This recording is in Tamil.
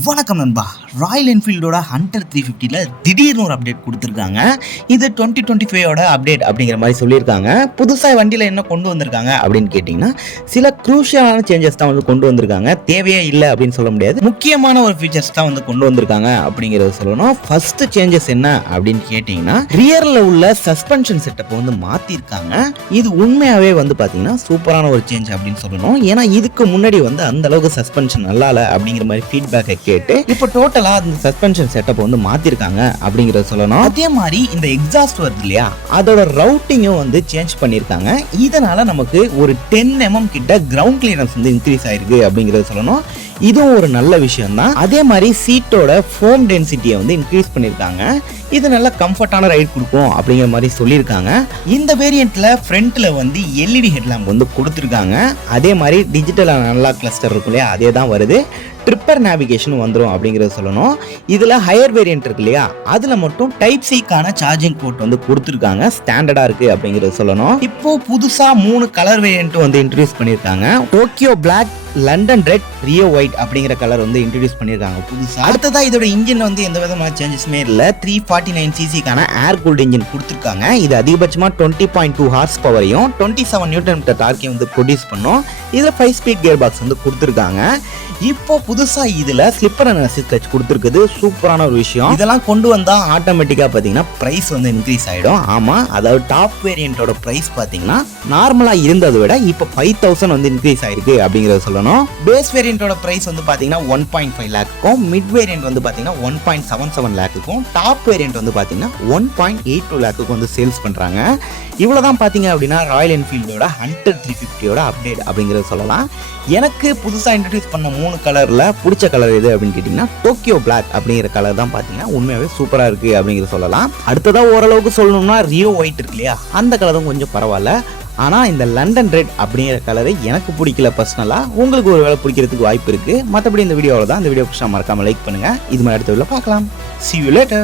வணக்கம் நண்பா. ராயல் என்ஃபீல்டோட ஹண்டர் 350ல திடீர்னு ஒரு அப்டேட் கொடுத்துருக்காங்க. இது 2025ஓட அப்டேட் அப்படிங்கிற மாதிரி சொல்லியிருக்காங்க. புதுசாக வண்டியில் என்ன கொண்டு வந்திருக்காங்க அப்படின்னு கேட்டிங்கன்னா, சில குரூஷியலான சேஞ்சஸ் தான் வந்து கொண்டு வந்திருக்காங்க. தேவையே இல்லை அப்படின்னு சொல்ல முடியாது. முக்கியமான ஒரு ஃபீச்சர்ஸ் தான் வந்து கொண்டு வந்திருக்காங்க அப்படிங்கிறத சொல்லணும். ஃபர்ஸ்ட் சேஞ்சஸ் என்ன அப்படின்னு கேட்டிங்கன்னா, ரியரில் உள்ள சஸ்பென்ஷன் செட்டப்பை வந்து மாற்றிருக்காங்க. இது உண்மையாகவே வந்து பார்த்தீங்கன்னா சூப்பரான ஒரு சேஞ்ச் அப்படின்னு சொல்லணும். ஏன்னா இதுக்கு முன்னாடி வந்து அந்த அளவுக்கு சஸ்பென்ஷன் நல்லா இல்லை அப்படிங்கிற மாதிரி ஃபீட்பேக்கை கேட்டு இப்போ டோட்டலா அந்த சஸ்பென்ஷன் செட்டப் வந்து மாத்திருக்காங்க அப்படிங்கறத சொல்லணும். அதே மாதிரி இந்த எக்ஸாஸ்ட் வருது இல்லையா, அதோட ரவுட்டிங்கும் வந்து சேஞ்ச் பண்ணிருக்காங்க. இதனால நமக்கு ஒரு 10 mm கிட்ட கிரவுண்ட் கிளியரன்ஸ் வந்து இன்க்ரீஸ் ஆயிருக்கு அப்படிங்கறத சொல்லணும். இதுவும் ஒரு நல்ல விஷயம் தான். அதே மாதிரி சீட்டோட ஃபோம் டென்சிட்டியை வந்து இன்க்ரீஸ் பண்ணியிருக்காங்க. இது நல்ல கம்ஃபர்டான ரைட் கொடுக்கும் அப்படிங்கிற மாதிரி சொல்லியிருக்காங்க. இந்த வேரியண்ட்ல ஃப்ரண்ட்ல வந்து எல்இடி ஹெட்லாம்ப் வந்து கொடுத்துருக்காங்க. அதே மாதிரி டிஜிட்டல் அனலாக் கிளஸ்டர் இருக்கும் இல்லையா, அதே தான் வருது. ட்ரிப்பர் நேவிகேஷன் வந்துடும் அப்படிங்கிறத சொல்லணும். இதில் ஹையர் வேரியன்ட் இருக்கு இல்லையா, அதில் மட்டும் டைப் சிக்கான சார்ஜிங் போர்ட் வந்து கொடுத்துருக்காங்க. ஸ்டாண்டர்டாக இருக்குது அப்படிங்கிறத சொல்லணும். இப்போ புதுசாக 3 கலர் வேரியன்ட்டும் வந்து இன்ட்ரடியூஸ் பண்ணியிருக்காங்க. Tokyo black, London red, Rio white அப்படிங்கிற கலர் வந்து இன்ட்ரடியூஸ் பண்ணியிருக்காங்க புதுசாக. அடுத்ததாக இதோட இன்ஜின் வந்து எந்த விதமான சேஞ்சஸுமே இல்லை. 349cc ஏர் கூல்டு இன்ஜின் கொடுத்துருக்காங்க. இது அதிகபட்சமாக 20.2 ஹார்ஸ் பவரையும் 27 நியூட்டன் டார்க்கையும் வந்து ப்ரொடியூஸ் பண்ணும். இதில் 5 ஸ்பீட் கியர் பாக்ஸ் வந்து கொடுத்துருக்காங்க. இப்போ புதுசா இதுல ஸ்லிப்பர் அண்ட் அசிஸ்ட் கிளட்ச் கொடுத்துருக்குது. சூப்பரான ஒரு விஷயம். இதெல்லாம் கொண்டு வந்தா ஆட்டோமேட்டிக்கா பாத்தீங்கன்னா பிரைஸ் வந்து இன்க்ரீஸ் ஆயிடும். ஆமா, அதாவது டாப் வேரியண்டோட பிரைஸ் பாத்தீங்கன்னா நார்மலா இருந்ததை விட இப்போ 5000 வந்து இன்க்ரீஸ் ஆயிருக்கு அப்படிங்கறத சொல்லணும். பேஸ் வேரியண்டோட பிரைஸ் வந்து பாத்தீங்கன்னா 1.5 லேக்குக்கும், மிட் வேரியன்ட் வந்து பாத்தீங்கன்னா 1.77 லேக்குக்கும், டாப் வேரியன்ட் வந்து பாத்தீங்கன்னா 1.82 லேக்குக்கும் வந்து சேல்ஸ் பண்றாங்க. இவ்வளவுதான் பாத்தீங்க அப்படின்னா ராயல் என்ஃபீல்டோட ஹண்டர் 350ஓட அப்டேட் அப்படிங்கறத சொல்லலாம். எனக்கு புதுசா இன்ட்ரடியூஸ் பண்ண 3 கலர்ல பிடிச்ச கலர் எது அப்படின்னு கேட்டீங்கன்னா டோக்கியோ பிளாக் அப்படிங்கிற கலர் தான் பாத்தீங்கன்னா உண்மையாவே சூப்பரா இருக்கு அப்படிங்கறத சொல்லலாம். அடுத்ததா ஓரளவுக்கு சொல்லணும்னா ரியோ ஒயிட் இருக்கு இல்லையா, அந்த கலரும் கொஞ்சம் பரவாயில்ல. ஆனா இந்த லண்டன் ரெட் அப்படிங்கிற கலரை எனக்கு பிடிக்கல பர்சனலா. உங்களுக்கு ஒரு வேளை பிடிக்கிறதுக்கு வாய்ப்பு இருக்கு. மற்றபடி இந்த வீடியோவில் தான். இந்த வீடியோ மறக்காம லைக் பண்ணுங்க. இது மாதிரி அடுத்த வீடியோல பார்க்கலாம். See you later.